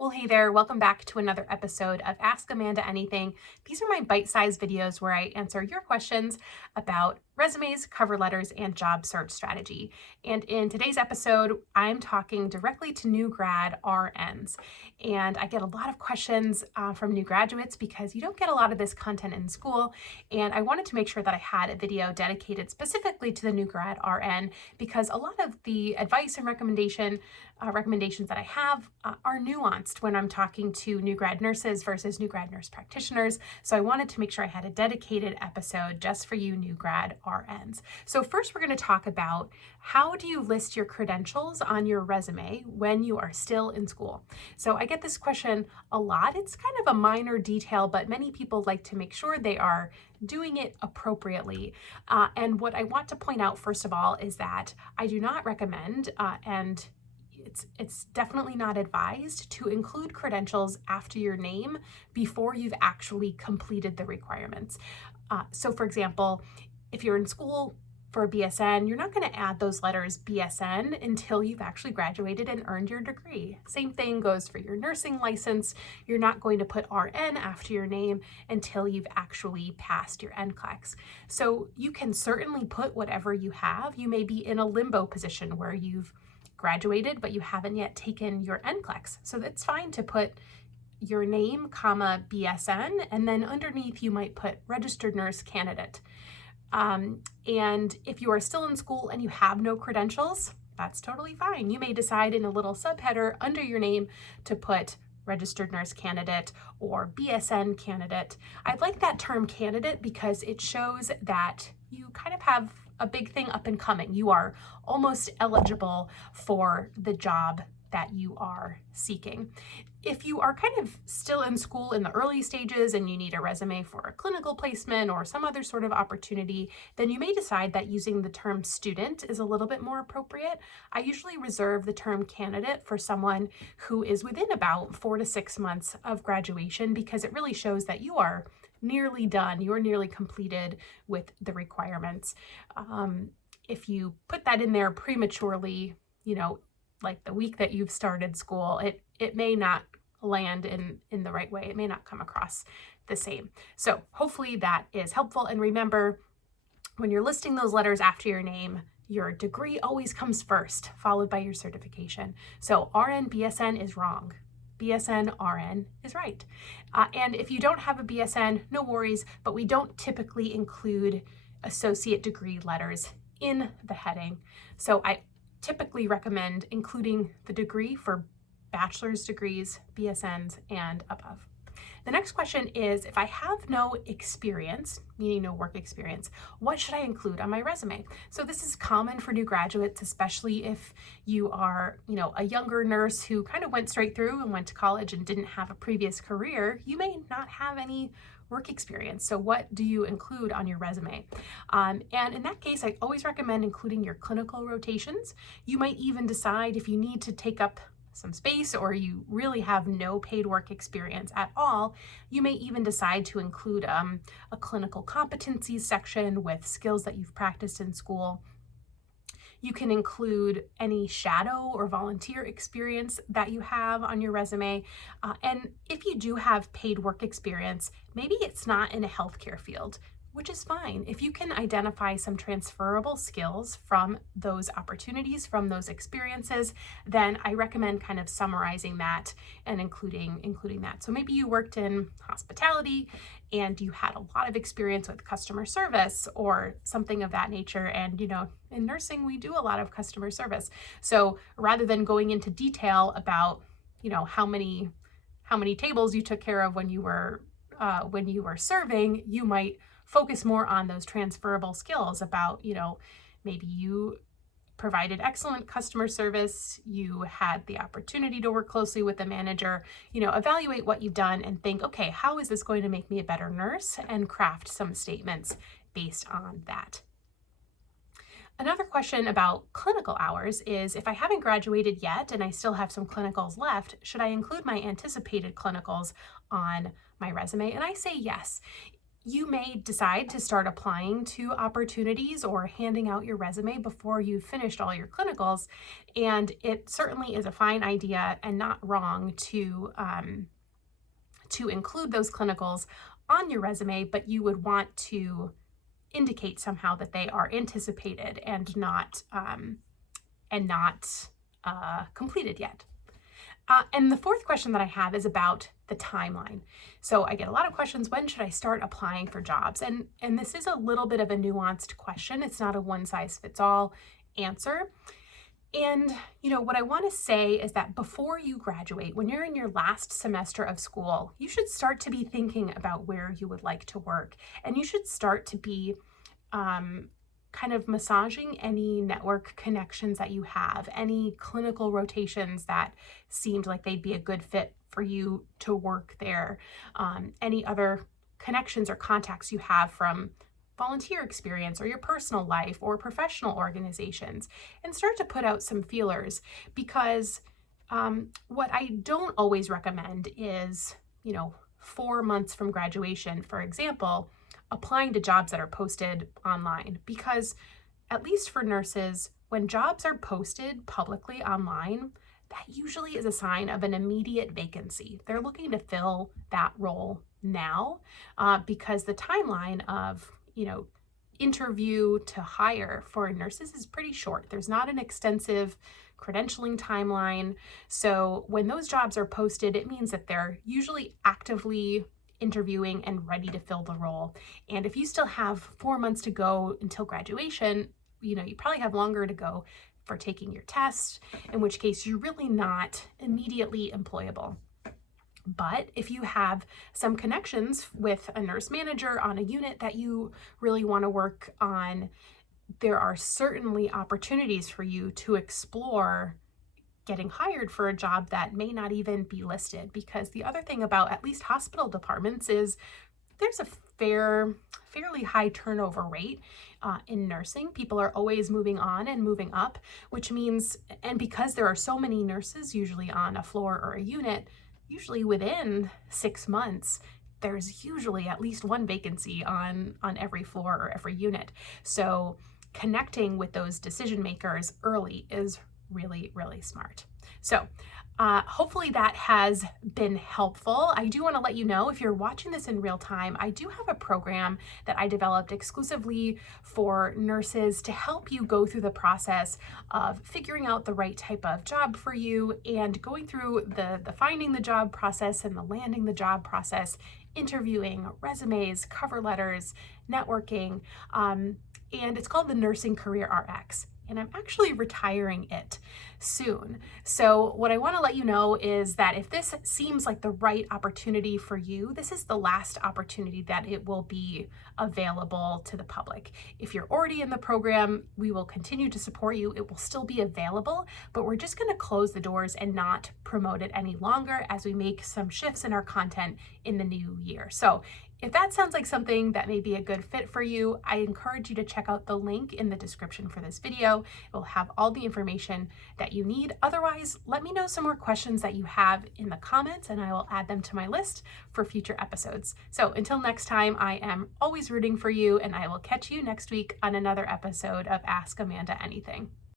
Well, hey there, welcome back to another episode of Ask Amanda Anything. These are my bite-sized videos where I answer your questions about resumes, cover letters, and job search strategy. And in today's episode, I'm talking directly to new grad RNs. And I get a lot of questions from new graduates because you don't get a lot of this content in school. And I wanted to make sure that I had a video dedicated specifically to the new grad RN because a lot of the advice and recommendations that I have are nuanced when I'm talking to new grad nurses versus new grad nurse practitioners. So I wanted to make sure I had a dedicated episode just for you new grad RNs. So first we're going to talk about how do you list your credentials on your resume when you are still in school? So I get this question a lot. It's kind of a minor detail, but many people like to make sure they are doing it appropriately. And what I want to point out, first of all, is that I do not recommend, and it's definitely not advised to include credentials after your name before you've actually completed the requirements. So for example, if you're in school for a BSN, you're not going to add those letters BSN until you've actually graduated and earned your degree. Same thing goes for your nursing license. You're not going to put RN after your name until you've actually passed your NCLEX. So you can certainly put whatever you have. You may be in a limbo position where you've graduated, but you haven't yet taken your NCLEX. So that's fine to put your name, comma, BSN, and then underneath you might put registered nurse candidate. And if you are still in school and you have no credentials, that's totally fine. You may decide in a little subheader under your name to put registered nurse candidate or BSN candidate. I like that term candidate because it shows that you kind of have a big thing up and coming. You are almost eligible for the job that you are seeking. If you are kind of still in school in the early stages and you need a resume for a clinical placement or some other sort of opportunity, then you may decide that using the term student is a little bit more appropriate. I usually reserve the term candidate for someone who is within about 4 to 6 months of graduation because it really shows that you are nearly done, you're nearly completed with the requirements. If you put that in there prematurely, like the week that you've started school, it may not land in the right way. It may not come across the same. So hopefully that is helpful. And remember, when you're listing those letters after your name, your degree always comes first, followed by your certification. So RN BSN is wrong. BSN RN is right. And if you don't have a BSN, no worries, but we don't typically include associate degree letters in the heading. So I typically recommend including the degree for bachelor's degrees, BSNs, and above. The next question is, if I have no experience, meaning no work experience, what should I include on my resume? So this is common for new graduates, especially if you are, a younger nurse who kind of went straight through and went to college and didn't have a previous career. You may not have any work experience. So what do you include on your resume? And in that case, I always recommend including your clinical rotations. You might even decide if you need to take up some space or you really have no paid work experience at all, you may even decide to include a clinical competencies section with skills that you've practiced in school. You can include any shadow or volunteer experience that you have on your resume. And if you do have paid work experience, maybe it's not in a healthcare field, which is fine. If you can identify some transferable skills from those opportunities, from those experiences, then I recommend kind of summarizing that and including that. So maybe you worked in hospitality and you had a lot of experience with customer service or something of that nature. And, in nursing, we do a lot of customer service. So rather than going into detail about, how many tables you took care of when you were serving, you might focus more on those transferable skills about, maybe you provided excellent customer service, you had the opportunity to work closely with the manager, evaluate what you've done and think, okay, how is this going to make me a better nurse? And craft some statements based on that. Another question about clinical hours is, if I haven't graduated yet and I still have some clinicals left, should I include my anticipated clinicals on my resume? And I say yes. You may decide to start applying to opportunities or handing out your resume before you've finished all your clinicals, and it certainly is a fine idea and not wrong to include those clinicals on your resume, but you would want to indicate somehow that they are anticipated and not completed yet. And the fourth question that I have is about the timeline. So I get a lot of questions, when should I start applying for jobs? And this is a little bit of a nuanced question. It's not a one-size-fits-all answer. And, what I want to say is that before you graduate, when you're in your last semester of school, you should start to be thinking about where you would like to work. And you should start to be kind of massaging any network connections that you have, any clinical rotations that seemed like they'd be a good fit for you to work there, any other connections or contacts you have from volunteer experience or your personal life or professional organizations, and start to put out some feelers, because what I don't always recommend is, 4 months from graduation, for example, applying to jobs that are posted online, because at least for nurses, when jobs are posted publicly online, that usually is a sign of an immediate vacancy. They're looking to fill that role now, because the timeline of, interview to hire for nurses is pretty short. There's not an extensive credentialing timeline. So when those jobs are posted, it means that they're usually actively interviewing and ready to fill the role. And if you still have 4 months to go until graduation, you probably have longer to go for taking your test, in which case you're really not immediately employable. But if you have some connections with a nurse manager on a unit that you really want to work on, there are certainly opportunities for you to explore getting hired for a job that may not even be listed. Because the other thing about at least hospital departments is there's a fairly high turnover rate in nursing. People are always moving on and moving up, which means, and because there are so many nurses usually on a floor or a unit, usually within 6 months, there's usually at least one vacancy on every floor or every unit. So connecting with those decision makers early is really, really smart. So hopefully that has been helpful. I do want to let you know, if you're watching this in real time, I do have a program that I developed exclusively for nurses to help you go through the process of figuring out the right type of job for you and going through the finding the job process and the landing the job process, interviewing, resumes, cover letters, networking, and it's called the Nursing Career RX. And I'm actually retiring it soon. So what I want to let you know is that if this seems like the right opportunity for you, this is the last opportunity that it will be available to the public. If you're already in the program, we will continue to support you. It will still be available, but we're just going to close the doors and not promote it any longer as we make some shifts in our content in the new year. So if that sounds like something that may be a good fit for you, I encourage you to check out the link in the description for this video. It will have all the information that you need. Otherwise, let me know some more questions that you have in the comments and I will add them to my list for future episodes. So until next time, I am always rooting for you and I will catch you next week on another episode of Ask Amanda Anything.